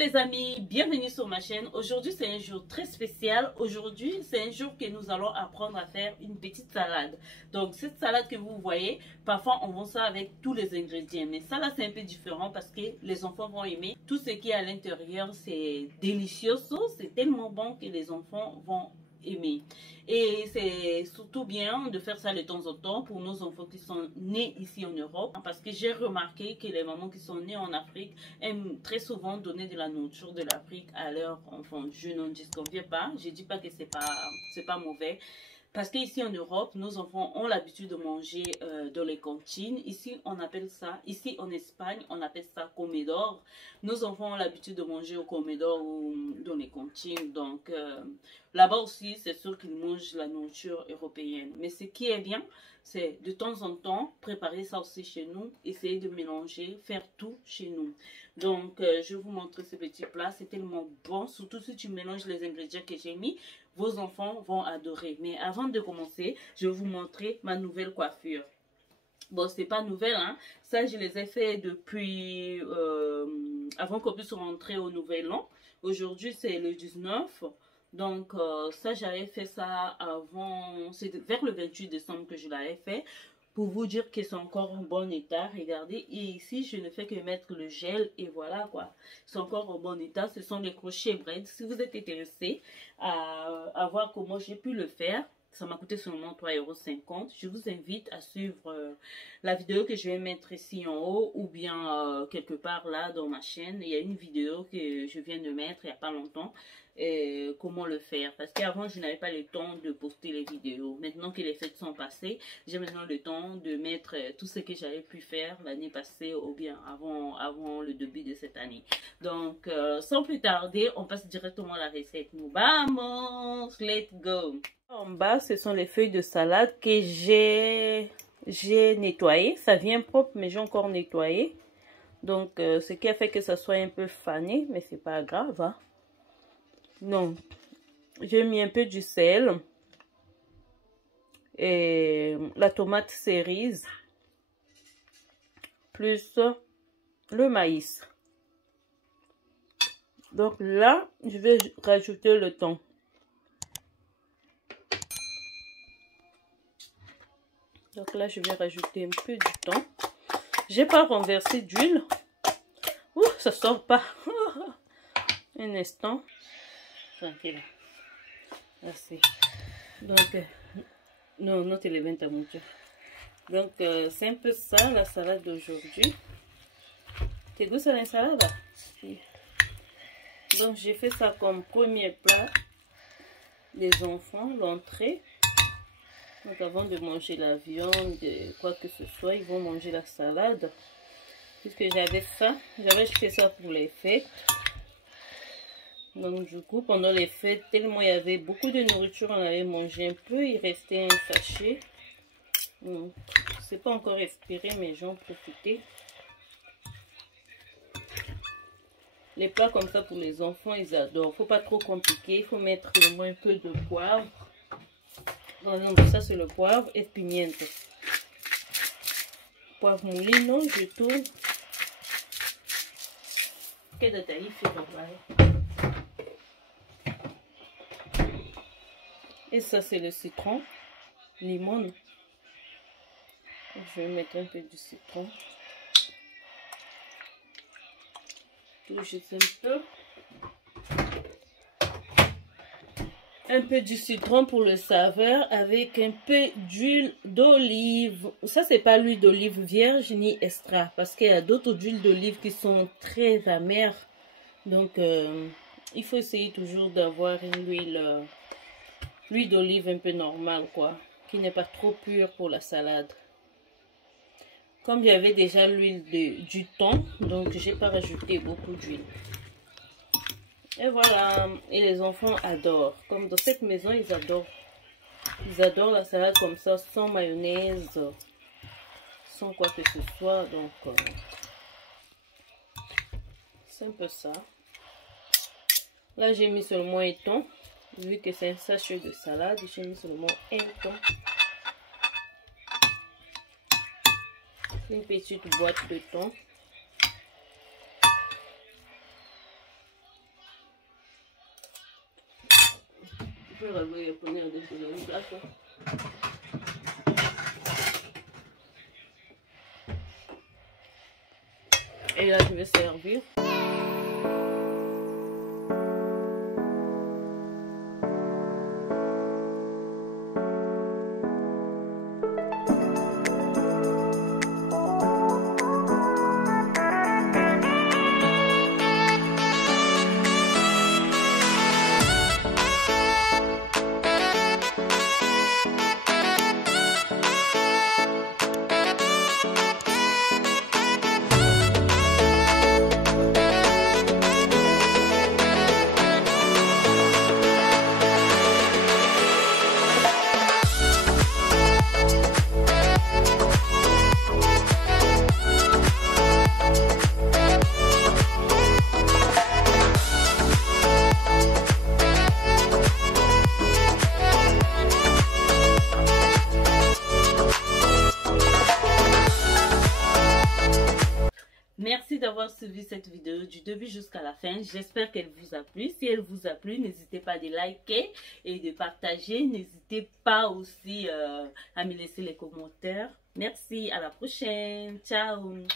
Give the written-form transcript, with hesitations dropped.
les amis, bienvenue sur ma chaîne. Aujourd'hui c'est un jour très spécial. Aujourd'hui c'est un jour que nous allons apprendre à faire une petite salade. Donc cette salade que vous voyez, parfois on vend ça avec tous les ingrédients. Mais ça là c'est un peu différent parce que les enfants vont aimer. Tout ce qui est à l'intérieur c'est délicieux. C'est tellement bon que les enfants vont aimer. Et c'est surtout bien de faire ça de temps en temps pour nos enfants qui sont nés ici en Europe, parce que j'ai remarqué que les mamans qui sont nées en Afrique aiment très souvent donner de la nourriture de l'Afrique à leurs enfants. Je n'en disconviens pas, je dis pas que c'est pas mauvais. Parce qu'ici en Europe, nos enfants ont l'habitude de manger dans les cantines. Ici, on appelle ça, ici en Espagne, on appelle ça comedor. Nos enfants ont l'habitude de manger au comedor ou dans les cantines. Donc, là-bas aussi, c'est sûr qu'ils mangent la nourriture européenne. Mais ce qui est bien, c'est de temps en temps préparer ça aussi chez nous, essayer de mélanger, faire tout chez nous. Donc, je vais vous montrer ce petit plat. C'est tellement bon, surtout si tu mélanges les ingrédients que j'ai mis. Vos enfants vont adorer. Mais avant de commencer, je vais vous montrer ma nouvelle coiffure. Bon, c'est pas nouvelle, hein. Ça, je les ai fait depuis avant qu'on puisse rentrer au Nouvel An. Aujourd'hui, c'est le 19. Donc, ça, j'avais fait ça avant. C'est vers le 28 décembre que je l'avais fait. Pour vous dire qu'ils sont encore en bon état, regardez, et ici je ne fais que mettre le gel et voilà quoi, ils sont encore en bon état. Ce sont les crochets braid. Si vous êtes intéressé à voir comment j'ai pu le faire, ça m'a coûté seulement 3,50 €. Je vous invite à suivre la vidéo que je vais mettre ici en haut ou bien quelque part là dans ma chaîne. Il y a une vidéo que je viens de mettre il n'y a pas longtemps. Comment le faire, parce qu'avant je n'avais pas le temps de poster les vidéos. Maintenant que les fêtes sont passées, j'ai maintenant le temps de mettre tout ce que j'avais pu faire l'année passée ou bien avant le début de cette année. Donc sans plus tarder, on passe directement à la recette. Nous vamos, let's go. En bas, ce sont les feuilles de salade que j'ai nettoyées. Ça vient propre, mais j'ai encore nettoyé. Donc ce qui a fait que ça soit un peu fané, mais c'est pas grave, hein. Non, j'ai mis un peu du sel et la tomate cerise plus le maïs. Donc là, je vais rajouter le thon. Donc là, je vais rajouter un peu du thon. J'ai pas renversé d'huile. Ouh, ça sort pas. Un instant. Tranquille. Merci. Donc, non te levanta mucho. Donc, c'est un peu ça la salade d'aujourd'hui. ¿Te gusta la ensalada? Sí. Donc, j'ai fait ça comme premier plat des enfants, l'entrée. Donc, avant de manger la viande, quoi que ce soit, ils vont manger la salade. Puisque j'avais ça, j'avais acheté ça pour les fêtes. Donc du coup, pendant les fêtes, tellement il y avait beaucoup de nourriture, on avait mangé un peu, il restait un sachet. C'est pas encore expiré, mais j'en profitais. Les plats comme ça pour les enfants, ils adorent. Faut pas trop compliqué, il faut mettre au moins un peu de poivre. Non, ça c'est le poivre et pimiento. Poivre molino, je tourne. Que de taille fait donc. Et ça, c'est le citron, limon. Je vais mettre un peu du citron. Tout juste un peu. Un peu du citron pour le saveur avec un peu d'huile d'olive. Ça, c'est pas l'huile d'olive vierge ni extra. Parce qu'il y a d'autres huiles d'olive qui sont très amères. Donc, il faut essayer toujours d'avoir une huile... l'huile d'olive un peu normale quoi, qui n'est pas trop pure pour la salade. Comme j'avais déjà l'huile du thon, donc j'ai pas rajouté beaucoup d'huile. Et voilà, et les enfants adorent. Comme dans cette maison, ils adorent la salade comme ça, sans mayonnaise, sans quoi que ce soit. Donc c'est un peu ça. Là j'ai mis seulement un thon. Vu que c'est un sachet de salade, j'ai mis seulement un thon. Une petite boîte de thon. voy a poner dentro de un plato. Et là, je vais servir. Merci d'avoir suivi cette vidéo du début jusqu'à la fin. J'espère qu'elle vous a plu. Si elle vous a plu, n'hésitez pas de liker et de partager. N'hésitez pas aussi à me laisser les commentaires. Merci, à la prochaine. Ciao.